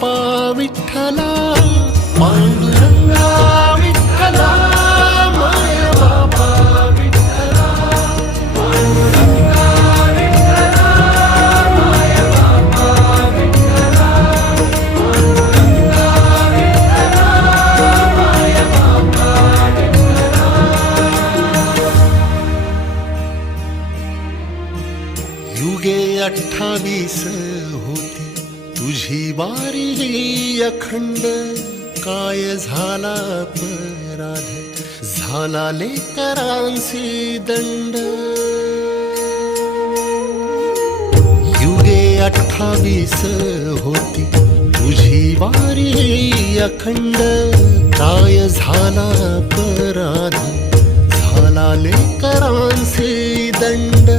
बापा विठ्ठला, पांडुरंगा विठ्ठला, माय बापा विठ्ठला, पांडुरंगा विठ्ठला, माय बापा विठ्ठला, पांडुरंगा विठ्ठला, माय बापा विठ्ठला. युगे 28 होती तुझी वारी ही अखंड, काय झाला अपराध, झाला लेकरांसी दंड. युगे 28 होती तुझी वारी ही अखंड, काय झाला अपराध, झाला लेकरांसी दंड.